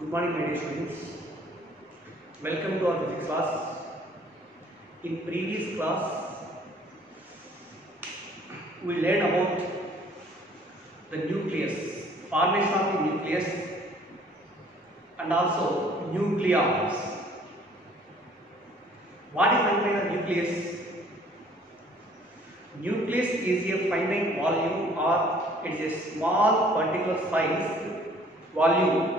Good morning, my dear students. Welcome to our physics class. In previous class, we learned about the nucleus, formation of the nucleus, and also nucleons. What is meant by the nucleus? Nucleus is a finite volume, or it is a small particular size volume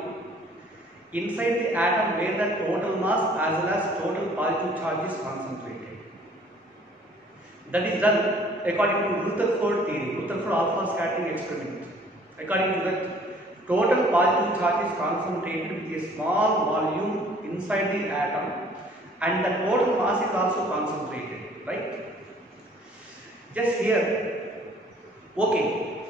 inside the atom where the total mass as well as total positive charge is concentrated. That is done according to Rutherford theory, Rutherford alpha scattering experiment. According to that, total positive charge is concentrated with a small volume inside the atom, and the total mass is also concentrated, right? Just here, okay.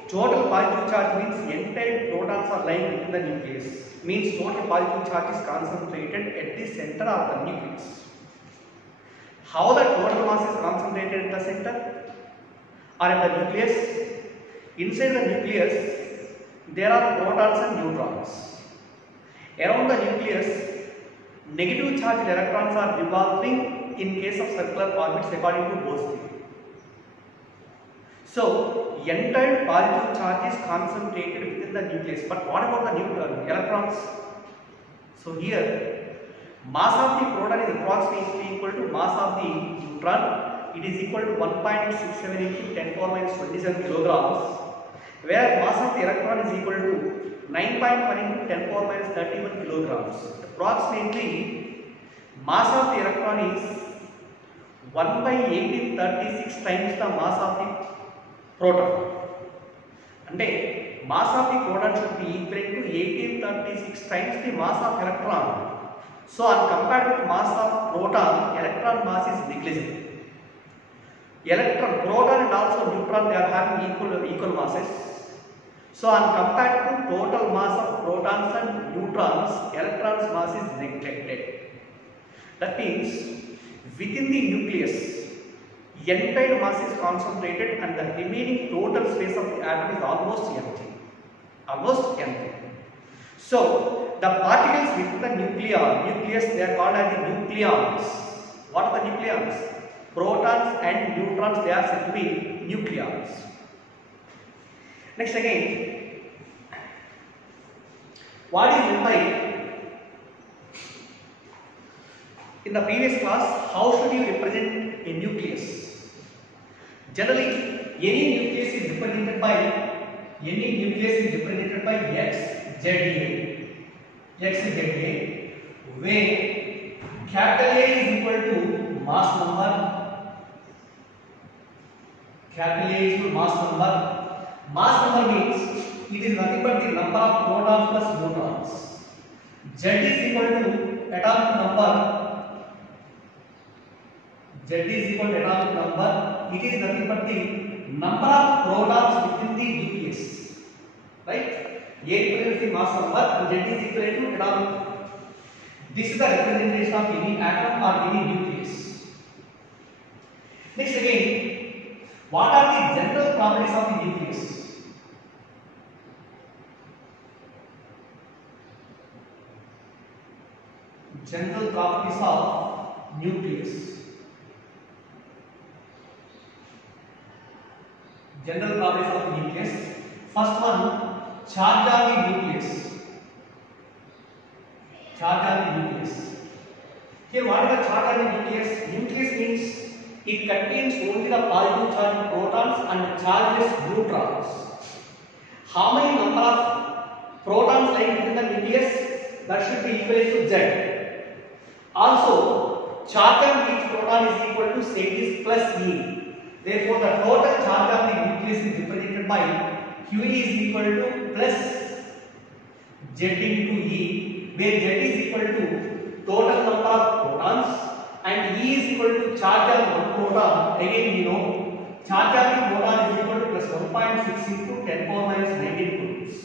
Total positive charge means entire protons are lying within the nucleus. Means total positive charge is concentrated at the center of the nucleus. How the total mass is concentrated at the center or at the nucleus? Inside the nucleus, there are protons and neutrons. Around the nucleus, negative charged electrons are revolving in case of circular orbits according to Bose theory. So, entire positive charge is concentrated within the nucleus. But what about the electrons? So, here, mass of the proton is approximately equal to mass of the neutron. It is equal to 1.67 into 10 power minus 27 kilograms. Where mass of the electron is equal to 9.1 into 10 power minus 31 kilograms. Approximately, mass of the electron is 1 by 1836 times the mass of the proton. And mass of the proton should be equal to 1836 times the mass of electron. So, on compared with mass of proton, electron mass is negligible. Proton and also neutron, they are having equal masses. So, on compared to total mass of protons and neutrons, electrons mass is neglected. That means within the nucleus, entire mass is concentrated and the remaining total space of the atom is almost empty. So, the particles within the nucleus, they are called as the nucleons. What are the nucleons? Protons and neutrons, they are said to be nucleons. Next again, what is meant by, in the previous class, how should you represent a nucleus? Generally, any nucleus is represented by XZA, where capital A is equal to mass number. Mass number means it is nothing but the number of protons plus neutrons. Z is equal to atomic number. It is nothing but the number of protons within the nucleus, right? A represents the mass number and Z is equal to atomic. This is the representation of any atom or any nucleus. Next again, what are the general properties of the nucleus? General properties of nucleus. General properties of the nucleus. First one, charge on the nucleus. Here, what is the charge on the nucleus? Nucleus means it contains only the positive charged protons and chargeless neutrons. How many number of protons lying within the nucleus? That should be equal to Z. Also, charge on each proton is equal to say is plus E. Therefore, the total charge on the nucleus is represented by Q is equal to plus Z into E, where Z is equal to total number of protons and E is equal to charge on one proton. Again, we know charge on the proton is equal to plus 1.6 into 10 power minus 19 coulombs.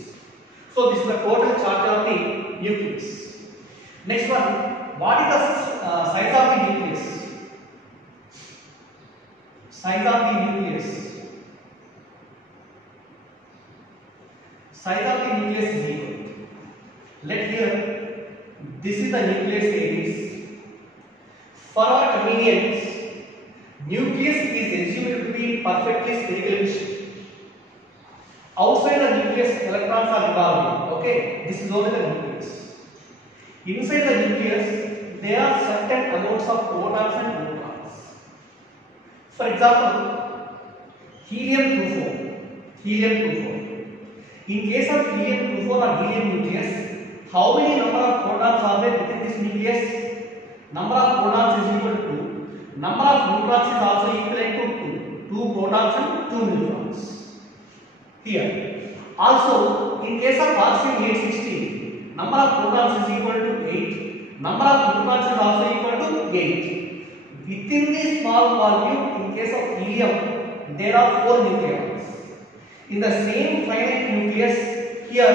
So, this is the total charge of the nucleus. Next one, what is the size of the nucleus? Size of the nucleus is equal. Let here This is the nucleus series. For our convenience, nucleus is assumed to be perfectly spherical in shape. Outside the nucleus, electrons are revolving. Okay, this is only the nucleus. Inside the nucleus, there are certain amounts of protons and neutrons. For example, helium-24. Helium-24. In case of helium-24 or helium nucleus, how many number of protons are there within this nucleus? Number of protons is equal to 2. Number of neutrons is also equivalent to 2. 2 protons and 2 neutrons. Here. Also, in case of Arcm-816, number of protons is equal to 8. Number of neutrons is also equal to 8. Within this small volume, in case of helium, there are 4 nucleons. In the same finite nucleus, here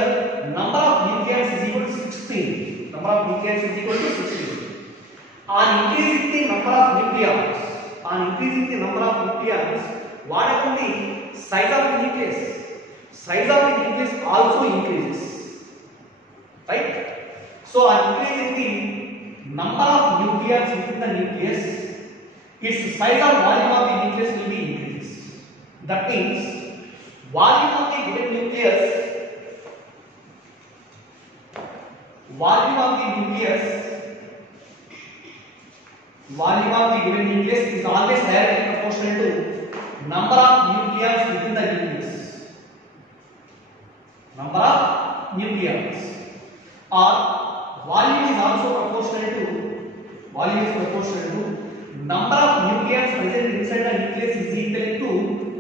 number of nucleons is equal to 16. Number of nucleons is equal to 16. On increasing the number of nucleons, what happens? The size of the nucleus. Size of the nucleus also increases. Right? So on increasing the number of nucleons within the nucleus, its size of volume of the nucleus will be increased. That means volume of the given nucleus is always directly proportional to number of nucleons within the nucleus. Number of nucleons, or volume is also proportional to number of nucleons present inside the nucleus is equal to,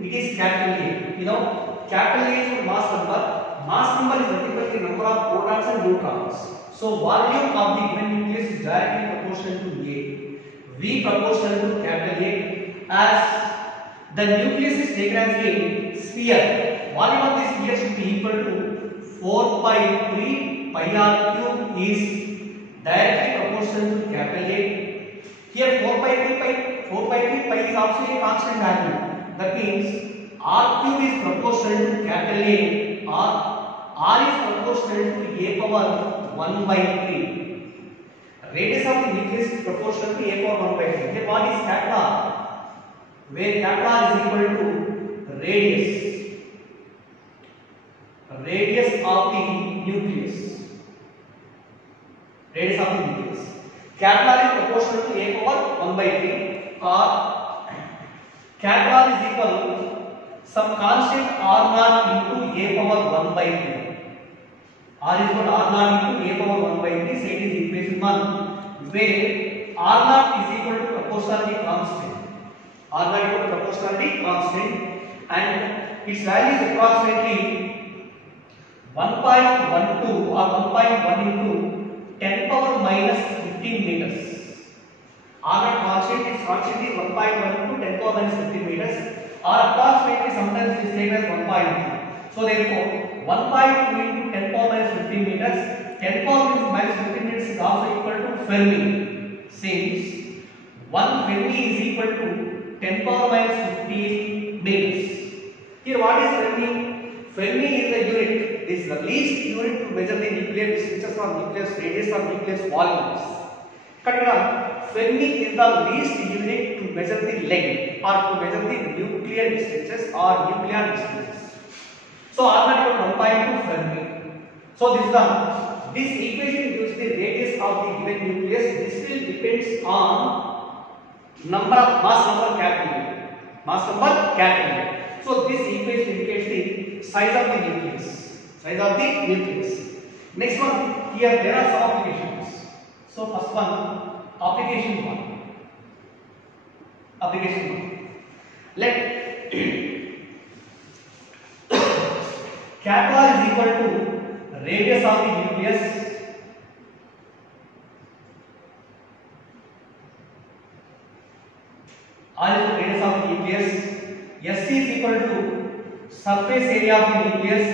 it is capital A. You know, capital A is mass number. Mass number is nothing but the number of protons and neutrons. So volume of the given nucleus is directly proportional to A. V proportional to capital A. As the nucleus is taken as a sphere, volume of the sphere should be equal to 4 pi 3 pi r cube is directly proportional to capital A. Here 4 pi 3 pi is also a constant value. That means r cube is proportional to capital A, or r is proportional to a power 1 by 3. Radius of the nucleus is proportional to a power 1 by 3. Here what is capital R? Where capital R is equal to radius of the nucleus. Capital R is proportional to a power 1 by 3, or capital R is equal to some constant r naught into a power 1 by 3. R is equal to r naught into a power 1 by 3. So it is equation 1, where r naught is equal to proportionality constant. And its value is approximately 1.12 or 1.1 into 10 power minus 15 meters. R naught constant is 1.1 to 10 power minus 15 meters, or approximately sometimes it is taken as 1.2. So therefore 1.2 into 10 power minus 15 meters, 10 power minus 15 meters is also equal to Fermi. Since 1 Fermi is equal to 10 power minus 15 meters. Here what is Fermi? Fermi is the unit. This is the least unit to measure the nuclear distances or nucleus radius or nucleus volumes. Fermi is the least unit to measure the length or to measure the nuclear distances or nuclear distances. So R naught equal to 1.2 Fermi. So this equation gives the radius of the given nucleus. This will depends on mass number capital A. So this equation indicates the size of the nucleus. Next one, here there are some applications. So first one, application 1. Let capital R is equal to radius of the nucleus S is equal to surface area of the nucleus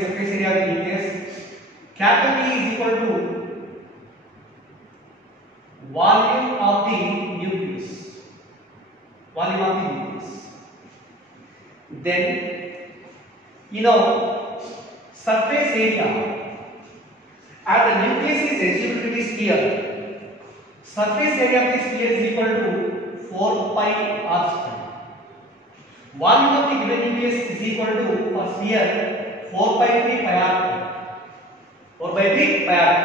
surface area of the nucleus. Capital E is equal to volume of the nucleus. Then You know, surface area at the nucleus is assumed to be sphere. Surface area of the sphere is equal to 4 pi r square. Volume of the given nucleus is equal to, for sphere, 4 by 3 pi r. 4 by 3 pi r.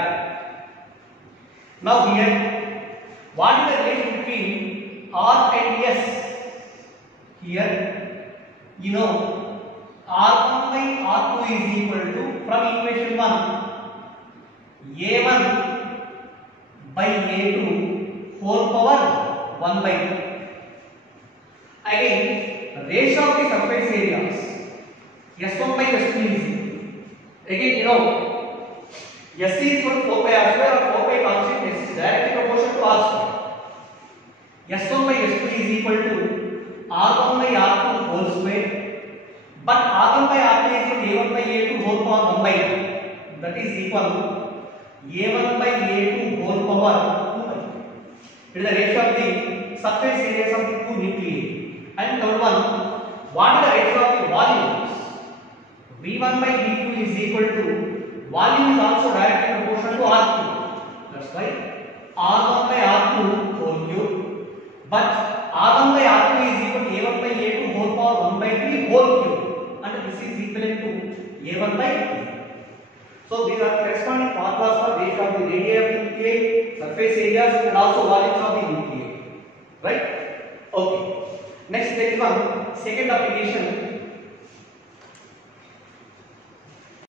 Now here, what is the relation between r and s? Here, you know, r1 by r2 is equal to, from equation 1, a1 by a2 whole power 1 by 2. Again, ratio of the surface areas, S1 by S2 is, again, you know, S is equal to 4 by r square, or 4 by constant S is directly proportional to r square. S1 by S2 is equal to r1 by r2 whole square, but r1 by r2 is equal to a1 by a2 whole power 1 by 2. That is equal to a1 by a2 whole power 2 by 2. It is the ratio of the surface areas of the two nuclei. And third one, what is the ratio of the volumes? V1 by V2 is equal to, volume is also directly proportional to R2. That's why R1 by R2 whole cube, but R1 by R2 is equal to A1 by A2 whole power 1 by 3 whole cube, and this is equivalent to A1 by A. So these are corresponding formulas for ratio of the radii of the nuclei, surface areas, and also volumes of the nuclei. Right? Okay. Next, there is one second application